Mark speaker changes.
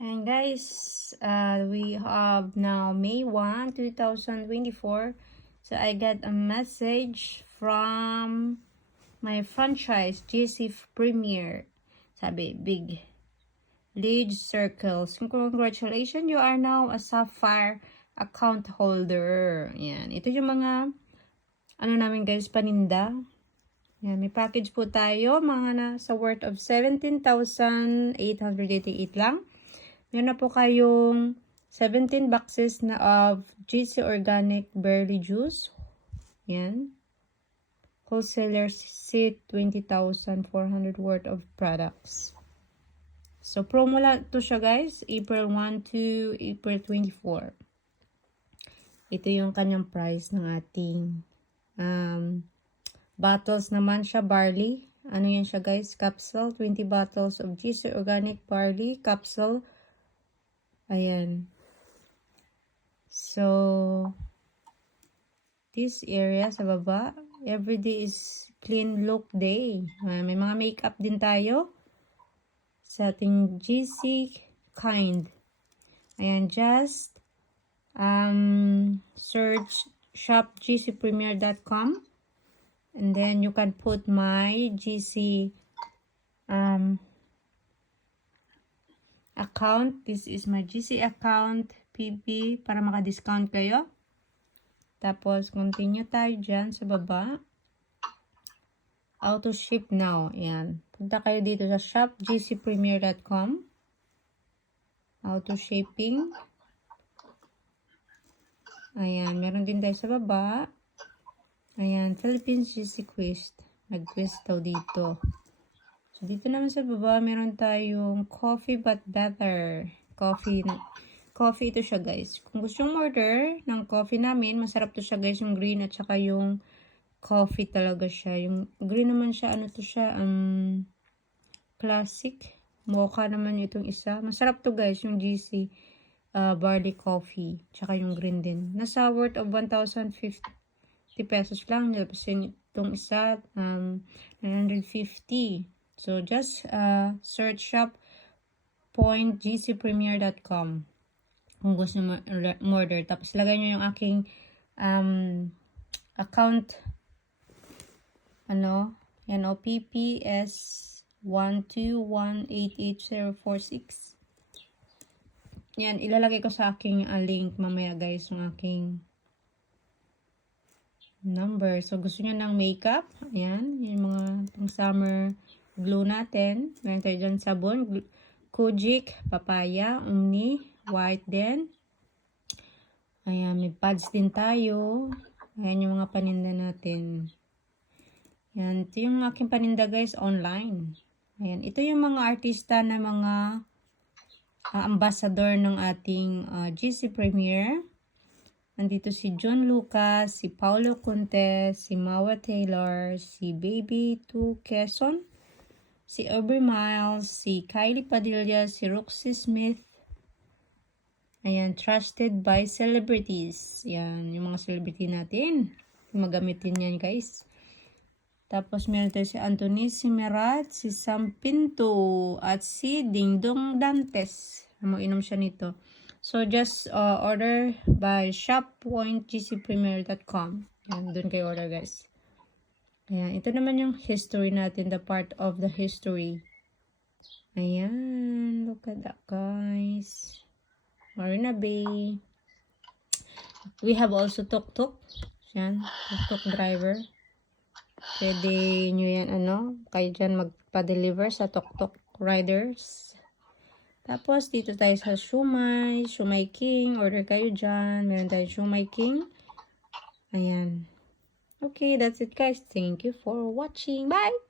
Speaker 1: And guys, uh, we have now May 1, 2024. So I got a message from my franchise, GC Premier. Sabi, big lead circles. Congratulations, you are now a Sapphire account holder. Yan. Ito yung mga, ano namin guys, paninda. Yan, may package po tayo, mga nasa worth of 17,888 lang. Meron na po kayong 17 boxes na of GC Organic Berry Juice. Yan. Wholesaler seat 20,400 worth of products. So, promo lang to siya guys. April 1 to April 24. Ito yung kanyang price ng ating um, bottles naman siya, barley. Ano yan siya guys? Capsule. 20 bottles of GC Organic Barley Capsule. Ayan. So, this area sa baba, every is clean look day. Ah, may mga makeup din tayo sa ating GC kind. Ayan, just um, search shopgcpremier.com and then you can put my GC um, account. This is my GC account, PB, para maka-discount kayo. Tapos, continue tayo dyan sa baba. Auto ship now. Ayan. Punta kayo dito sa shopgcpremier.com. Auto shipping. Ayan. Meron din tayo sa baba. Ayan. Philippines GC Quest. Nag-quest daw dito. So, dito naman sa baba, meron tayong coffee but better. Coffee. Coffee ito siya, guys. Kung gusto yung order ng coffee namin, masarap to siya, guys. Yung green at saka yung coffee talaga siya. Yung green naman siya, ano to siya, um, classic. Mocha naman itong isa. Masarap to, guys, yung GC uh, barley coffee. Tsaka yung green din. Nasa worth of 1,050 pesos lang. Tapos itong isa, um, 950. So, just uh, search shop pointgcpremier.com kung gusto mo order. Tapos, lagay nyo yung aking um, account ano, yan o, PPS 121888046. Yan, ilalagay ko sa aking uh, link mamaya guys, yung aking number. So, gusto nyo ng makeup. Ayan, yung mga pang summer glue natin. Meron tayo dyan sabon. Kujik, papaya, umni, white din. Ayan, may pads din tayo. Ayan yung mga paninda natin. Yan, ito yung aking paninda guys online. Ayan, ito yung mga artista na mga uh, ambassador ng ating uh, GC Premier. Nandito si John Lucas, si Paulo Conte, si Mawa Taylor, si Baby 2 Quezon, si Aubrey Miles, si Kylie Padilla, si Roxy Smith. Ayan, trusted by celebrities. Yan, yung mga celebrity natin. Magamit din yan, guys. Tapos meron tayo si Anthony Simerat, si Sam Pinto, at si Dingdong Dantes. Mo inom siya nito. So, just uh, order by shop.gcpremier.com. Yan, dun kayo order, guys. Ayan, ito naman yung history natin, the part of the history. Ayan, look at that, guys. Marina Bay. We have also tuk-tuk. Yan, tuk-tuk driver. Pwede nyo yan, ano, kayo dyan magpa-deliver sa tuk-tuk riders. Tapos, dito tayo sa Shumai, Shumai King. Order kayo dyan. Meron tayo Shumai King. Ayan. Okay, that's it guys. Thank you for watching. Bye!